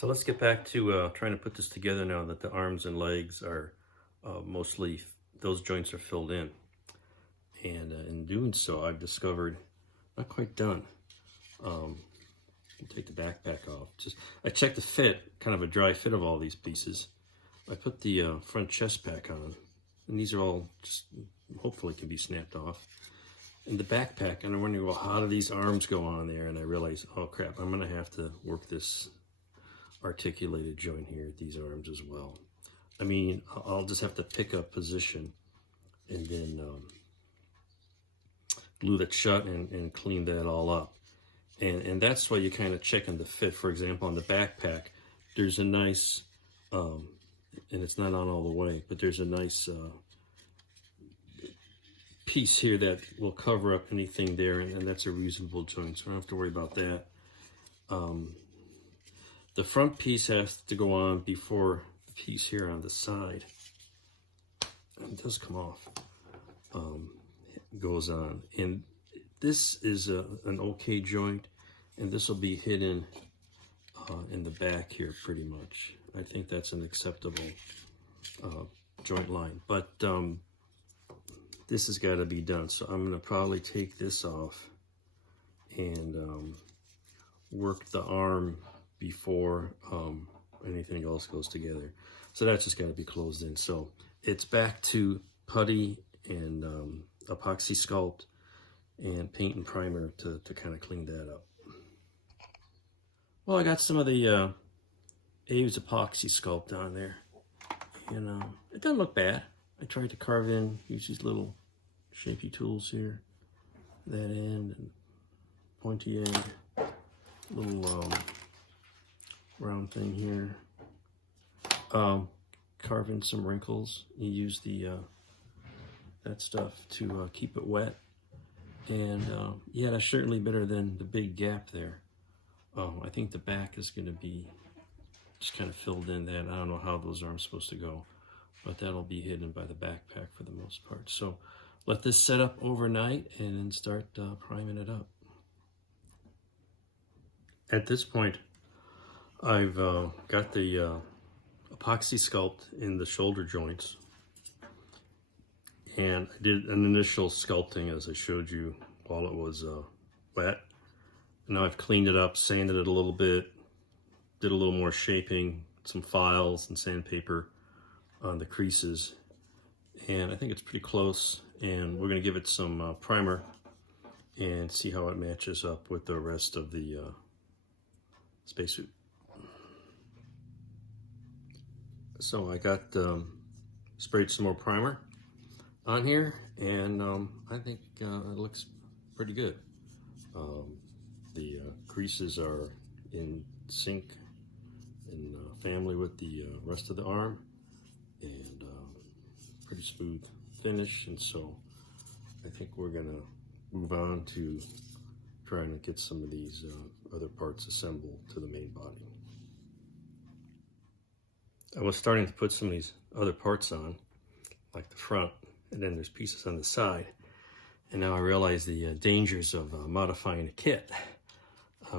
So let's get back to trying to put this together now that the arms and legs are mostly, those joints are filled in. And in doing so, I've discovered, not quite done. Take the backpack off. I checked the fit, kind of a dry fit of all these pieces. I put the front chest pack on, and these are all just, hopefully can be snapped off. And the backpack, and I'm wondering, well, how do these arms go on there? And I realized, oh crap, I'm gonna have to work this articulated joint here at these arms as well. I mean, I'll just have to pick a position and then glue that shut and clean that all up. And that's why you kind of check on the fit. For example, on the backpack, there's a nice, and it's not on all the way, but there's a nice piece here that will cover up anything there, and that's a reasonable joint, so I don't have to worry about that. The front piece has to go on before the piece here on the side. It does come off. It goes on. And this is an okay joint, and this will be hidden in the back here pretty much. I think that's an acceptable joint line. But this has got to be done. So I'm going to probably take this off and work the arm before anything else goes together. So that's just got to be closed in. So it's back to putty and epoxy sculpt and paint and primer to kind of clean that up. Well, I got some of the Aves epoxy sculpt on there. You know, it doesn't look bad. I tried to carve in, use these little shapy tools here, that end and pointy end, little round thing here. Carve in some wrinkles. You use the that stuff to keep it wet, and yeah, that's certainly better than the big gap there. I think the back is going to be just kind of filled in. That I don't know how those arms are supposed to go, but that'll be hidden by the backpack for the most part. So let this set up overnight and then start priming it up. At this point, I've got the epoxy sculpt in the shoulder joints, and I did an initial sculpting as I showed you while it was wet. Now I've cleaned it up, sanded it a little bit, did a little more shaping, some files and sandpaper on the creases, and I think it's pretty close. And we're going to give it some primer and see how it matches up with the rest of the spacesuit. So I got sprayed some more primer on here, and I think it looks pretty good. The creases are in sync, in family with the rest of the arm, and pretty smooth finish. And so I think we're gonna move on to trying to get some of these other parts assembled to the main body. I was starting to put some of these other parts on, like the front, and then there's pieces on the side. And now I realize the dangers of modifying a kit.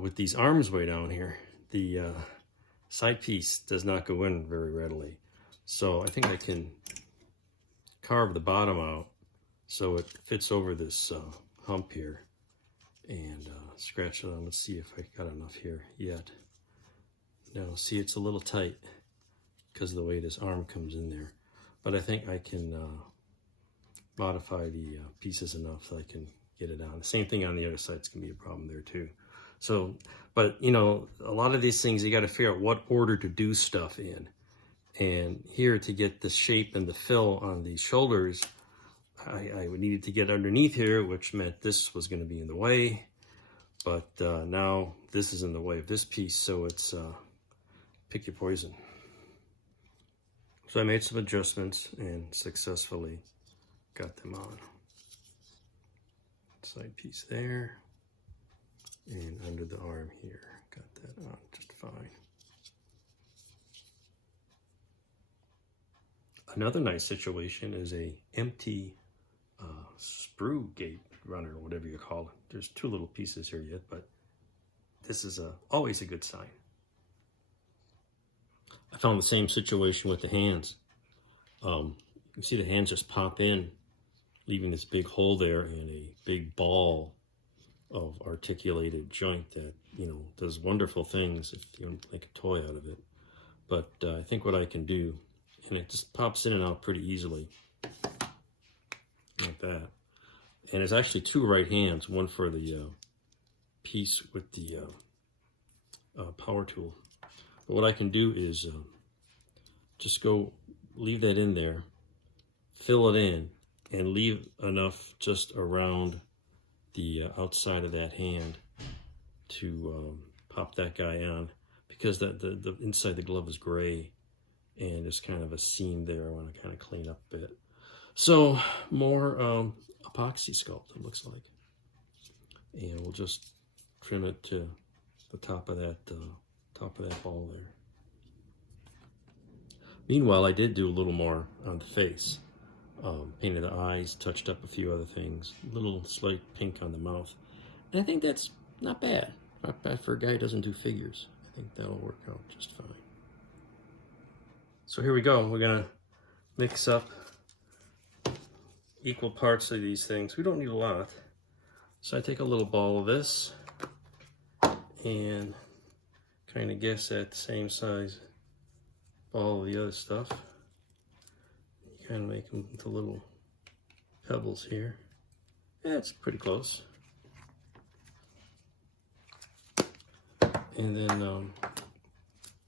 With these arms way down here, the side piece does not go in very readily. So I think I can carve the bottom out so it fits over this hump here, and scratch it on. Let's see if I got enough here yet. Now, see, it's a little tight because of the way this arm comes in there. But I think I can modify the pieces enough that I can get it on. The same thing on the other side is going to be a problem there too. So, but you know, a lot of these things you got to figure out what order to do stuff in. And here, to get the shape and the fill on these shoulders, I needed to get underneath here, which meant this was going to be in the way. But now this is in the way of this piece, so it's pick your poison. So I made some adjustments and successfully got them on. Side piece there, and under the arm here, got that on just fine. Another nice situation is a empty sprue gate runner, or whatever you call it. There's two little pieces here yet, but this is always a good sign. I found the same situation with the hands. You can see the hands just pop in, leaving this big hole there and a big ball of articulated joint that, you know, does wonderful things if you make a toy out of it. But I think what I can do, and it just pops in and out pretty easily, like that. And it's actually two right hands, one for the piece with the power tool. But what I can do is just go leave that in there, fill it in, and leave enough just around the outside of that hand to pop that guy on, because the inside the glove is gray and there's kind of a seam there I want to kind of clean up a bit. So more epoxy sculpt, it looks like, and we'll just trim it to the top of that ball there. Meanwhile, I did do a little more on the face. Painted the eyes, touched up a few other things, a little slight pink on the mouth. And I think that's not bad. Not bad for a guy who doesn't do figures. I think that'll work out just fine. So here we go. We're gonna mix up equal parts of these things. We don't need a lot. So I take a little ball of this and kind of guess at the same size ball of the other stuff. You kind of make them into little pebbles here. That's pretty close. And then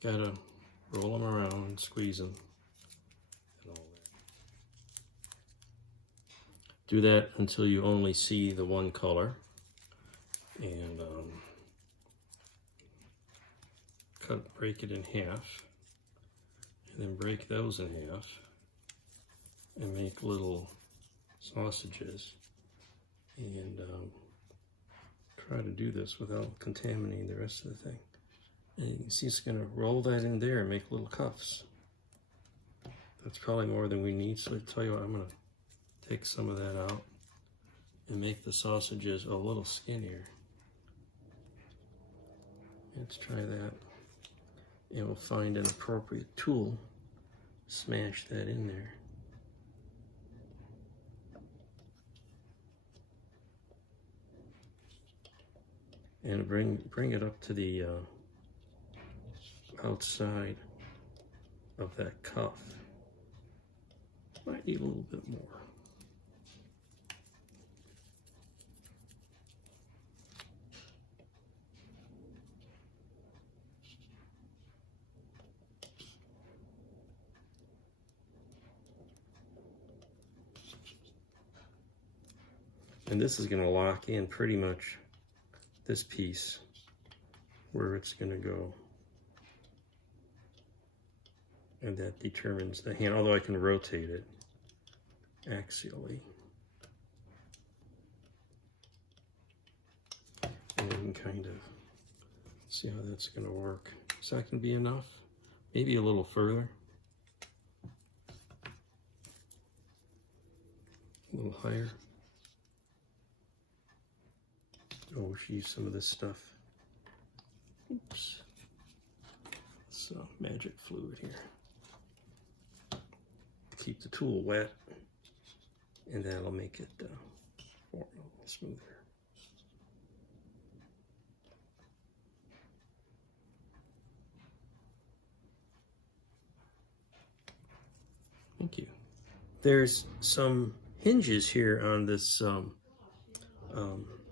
gotta roll them around and squeeze them and all that. Do that until you only see the one color, and break it in half, and then break those in half and make little sausages, and try to do this without contaminating the rest of the thing. And you can see it's going to roll that in there and make little cuffs. That's probably more than we need, so I tell you what, I'm going to take some of that out and make the sausages a little skinnier. Let's try that. And we'll find an appropriate tool, smash that in there. And bring it up to the outside of that cuff. Might need a little bit more. And this is going to lock in pretty much this piece where it's going to go. And that determines the hand, although I can rotate it axially. And you can kind of see how that's going to work. Is that going to be enough? Maybe a little further. A little higher. Oh, we should use some of this stuff. Oops. It's magic fluid here. Keep the tool wet, and that'll make it form a little smoother. Thank you. There's some hinges here on this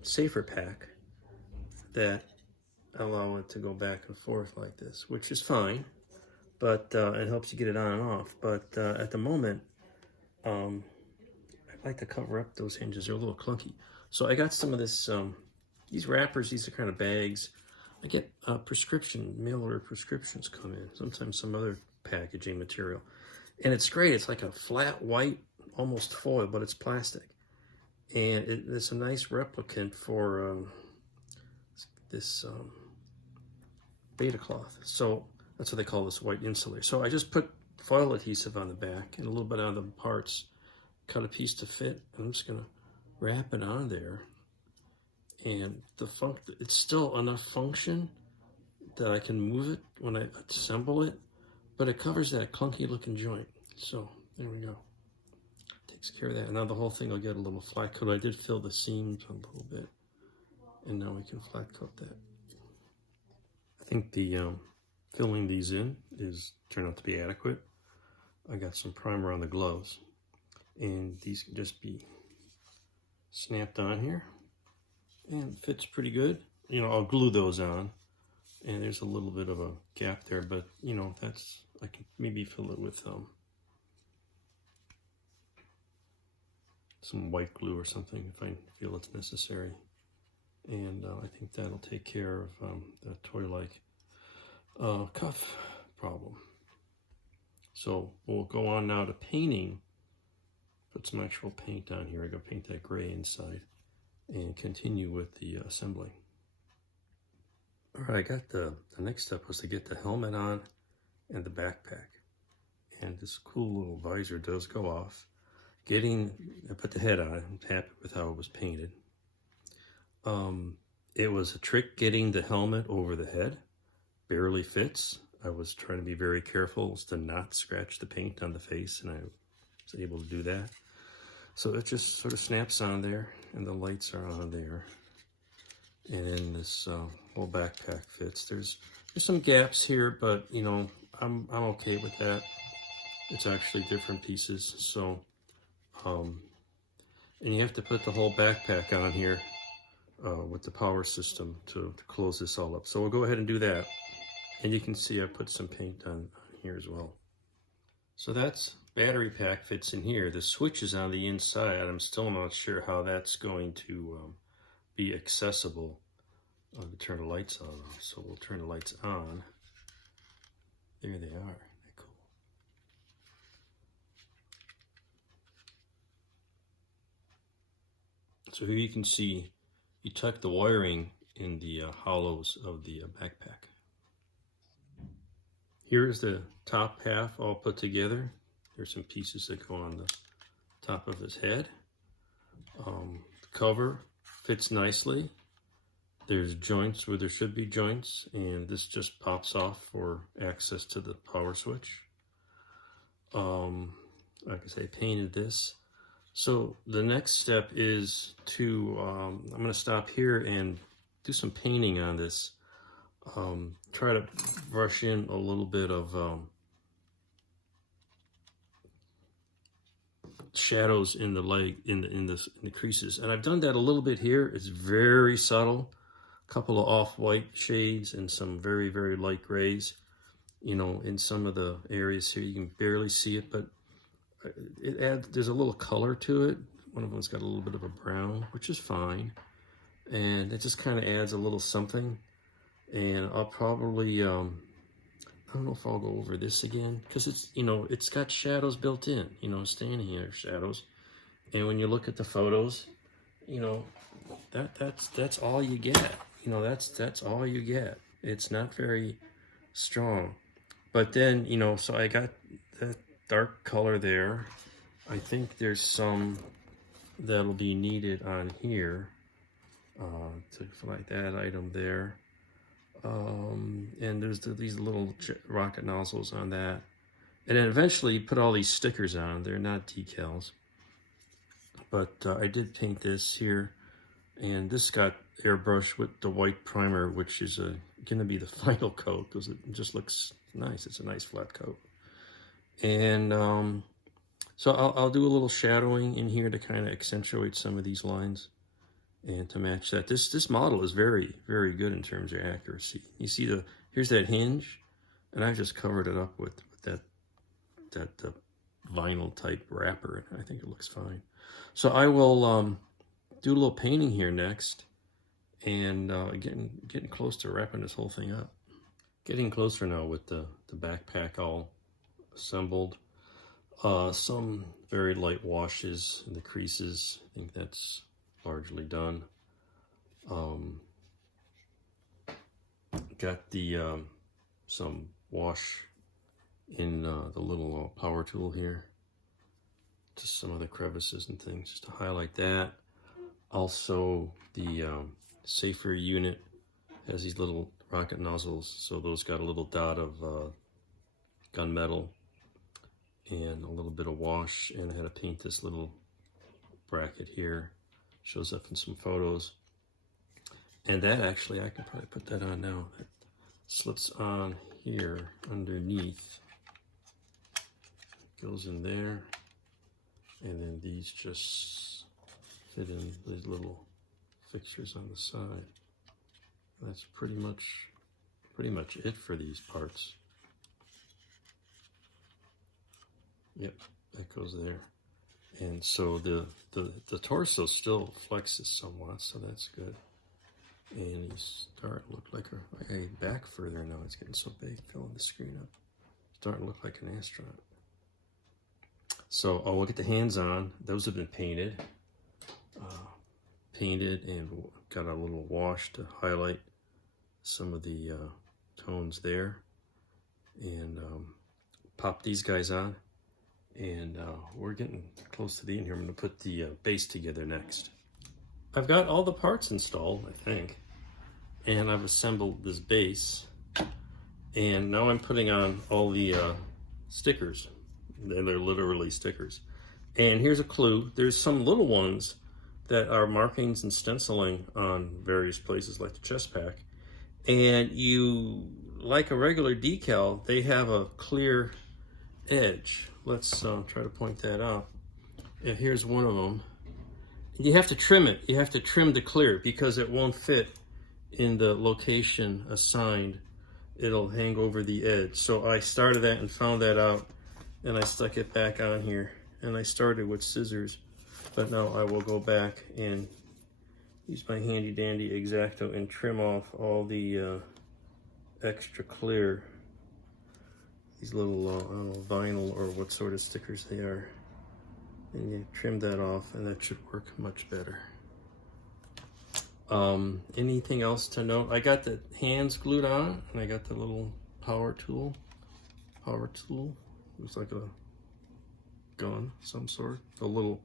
safer pack that allow it to go back and forth like this, which is fine, but it helps you get it on and off. But at the moment, I'd like to cover up those hinges. They're a little clunky. So I got some of this, these wrappers, these are kind of bags. I get mail order prescriptions come in, sometimes some other packaging material. And it's great. It's like a flat white, almost foil, but it's plastic. And it's a nice replicant for this beta cloth. So that's what they call this white insulator. So I just put foil adhesive on the back and a little bit on the parts, cut a piece to fit, and I'm just gonna wrap it on there. And it's still enough function that I can move it when I assemble it, but it covers that clunky looking joint. So there we go. Takes care of that. And now the whole thing will get a little flat coat. I did fill the seams a little bit, and now we can flat coat that. I think the filling these in turned out to be adequate. I got some primer on the gloves, and these can just be snapped on here, and it fits pretty good. You know, I'll glue those on, and there's a little bit of a gap there, but you know, I can maybe fill it with some white glue or something if I feel it's necessary. And I think that'll take care of the toy-like cuff problem. So we'll go on now to painting. Put some actual paint on here. I go paint that gray inside and continue with the assembly. All right, I got the next step was to get the helmet on and the backpack. And this cool little visor does go off. I put the head on. I'm happy with how it was painted. It was a trick getting the helmet over the head. Barely fits. I was trying to be very careful to not scratch the paint on the face, and I was able to do that. So it just sort of snaps on there, and the lights are on there. And then this whole backpack fits. There's some gaps here, but you know, I'm okay with that. It's actually different pieces. So, and you have to put the whole backpack on here with the power system to close this all up. So we'll go ahead and do that. And you can see I put some paint on here as well. So that's battery pack fits in here. The switch is on the inside. I'm still not sure how that's going to be accessible to turn the lights on. So we'll turn the lights on. There they are. They're cool. So here you can see you tuck the wiring in the hollows of the backpack. Here's the top half all put together. There's some pieces that go on the top of his head. The cover fits nicely. There's joints where there should be joints, and this just pops off for access to the power switch. Like I say, painted this. So the next step is to, I'm gonna stop here and do some painting on this. Try to brush in a little bit of shadows in the leg, in the creases, and I've done that a little bit here. It's very subtle, a couple of off-white shades and some very, very light grays. You know, in some of the areas here you can barely see it, but it adds. There's a little color to it. One of them's got a little bit of a brown, which is fine, and it just kind of adds a little something. And I'll probably, I don't know if I'll go over this again, because it's, you know, it's got shadows built in, you know, standing here, shadows. And when you look at the photos, you know, that's all you get. You know, that's all you get. It's not very strong. But then, you know, so I got that dark color there. I think there's some that'll be needed on here to like that item there. And there's these little rocket nozzles on that. And then eventually you put all these stickers on. They're not decals. But I did paint this here. And this got airbrushed with the white primer, which is going to be the final coat because it just looks nice. It's a nice flat coat. And so I'll do a little shadowing in here to kind of accentuate some of these lines. And to match that, this model is very, very good in terms of accuracy. You see here's that hinge, and I've just covered it up with that vinyl type wrapper. I think it looks fine. So I will do a little painting here next, and getting close to wrapping this whole thing up. Getting closer now with the backpack all assembled. Some very light washes in the creases. I think that's largely done. Got the some wash in the little power tool here, just some of the crevices and things, just to highlight that. Also, the safer unit has these little rocket nozzles, so those got a little dot of gunmetal, and a little bit of wash, and I had to paint this little bracket here. Shows up in some photos. And that actually, I can probably put that on now. It slips on here underneath. Goes in there. And then these just fit in these little fixtures on the side. That's pretty much it for these parts. Yep, that goes there. And so the torso still flexes somewhat, so that's good. And he's starting to look like a back further now. It's getting so big, filling the screen up. Starting to look like an astronaut. So we'll get the hands on. Those have been painted. And got a little wash to highlight some of the tones there. And pop these guys on. And we're getting close to the end here. I'm going to put the base together next. I've got all the parts installed, I think, and I've assembled this base, and now I'm putting on all the stickers. They're literally stickers. And here's a clue. There's some little ones that are markings and stenciling on various places like the chest pack, and like a regular decal, they have a clear edge. Let's try to point that out. And here's one of them. You have to trim it. You have to trim the clear because it won't fit in the location assigned. It'll hang over the edge. So I started that and found that out, and I stuck it back on here. And I started with scissors, but now I will go back and use my handy dandy X-Acto and trim off all the extra clear. These little I don't know, vinyl or what sort of stickers they are. And you trim that off, and that should work much better. Anything else to note? I got the hands glued on, and I got the little power tool. Looks like a gun, some sort. The little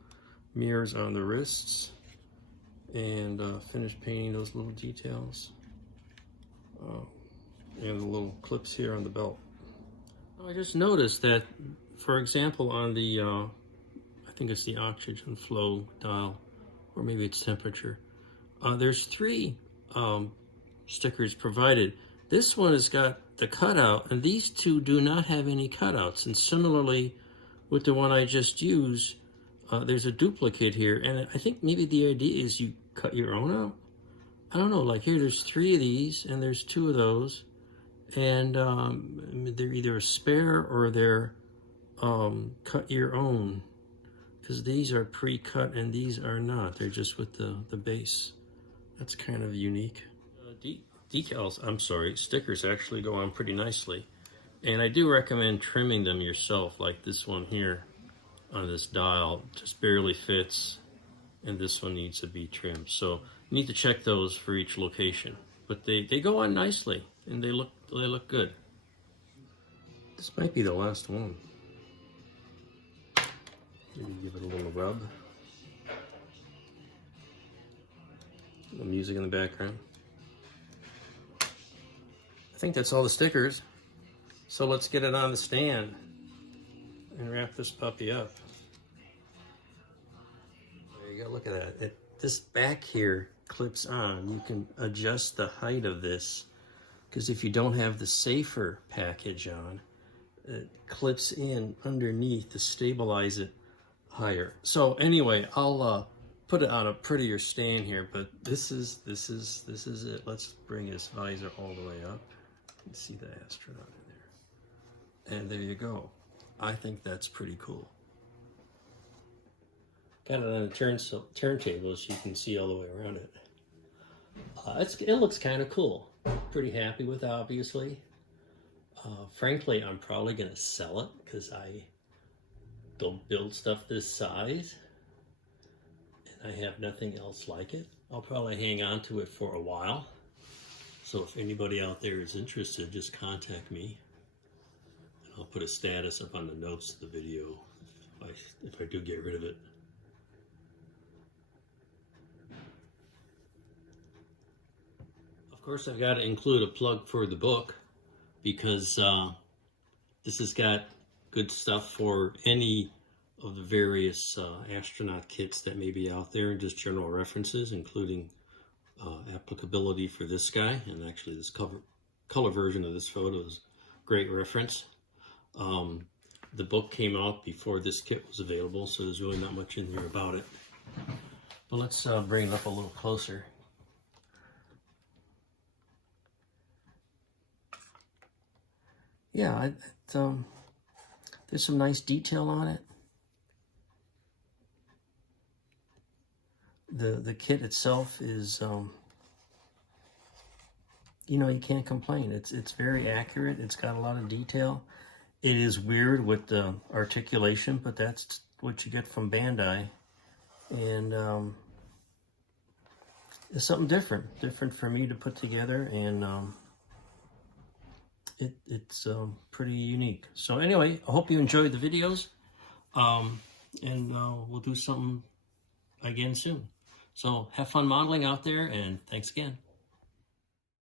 mirrors on the wrists, and finished painting those little details. And the little clips here on the belt. I just noticed that, for example, on the I think it's the oxygen flow dial, or maybe it's temperature. There's 3 stickers provided. This one has got the cutout, and these 2 do not have any cutouts. And similarly, with the one I just used, there's a duplicate here. And I think maybe the idea is you cut your own out. I don't know, like here, there's 3 of these, and there's 2 of those. And they're either a spare or they're cut your own. Because these are pre-cut and these are not. They're just with the base. That's kind of unique. Stickers actually go on pretty nicely. And I do recommend trimming them yourself, like this one here on this dial. Just barely fits, and this one needs to be trimmed. So you need to check those for each location. But they go on nicely, and they look good. This might be the last one. Maybe give it a little rub. A little music in the background. I think that's all the stickers. So let's get it on the stand and wrap this puppy up. There you go, look at that. This back here clips on. You can adjust the height of this, because if you don't have the safer package on, it clips in underneath to stabilize it higher. So anyway, I'll put it on a prettier stand here, but this is it. Let's bring his visor all the way up. You can see the astronaut in there. And there you go. I think that's pretty cool. Got it on a turntable so you can see all the way around it. It looks kind of cool. Pretty happy with it, obviously. Frankly, I'm probably going to sell it because I don't build stuff this size. And I have nothing else like it. I'll probably hang on to it for a while. So if anybody out there is interested, just contact me. And I'll put a status up on the notes of the video if I do get rid of it. Of course, I've got to include a plug for the book, because This has got good stuff for any of the various astronaut kits that may be out there, and just general references, including applicability for this guy. And actually this color version of this photo is a great reference. The book came out before this kit was available, so there's really not much in here about it. But let's bring it up a little closer. Yeah, there's some nice detail on it. The kit itself is, you know, you can't complain. It's very accurate. It's got a lot of detail. It is weird with the articulation, but that's what you get from Bandai. And it's something different for me to put together, and it's pretty unique. So anyway, I hope you enjoyed the videos, and we'll do something again soon. So have fun modeling out there, and thanks again.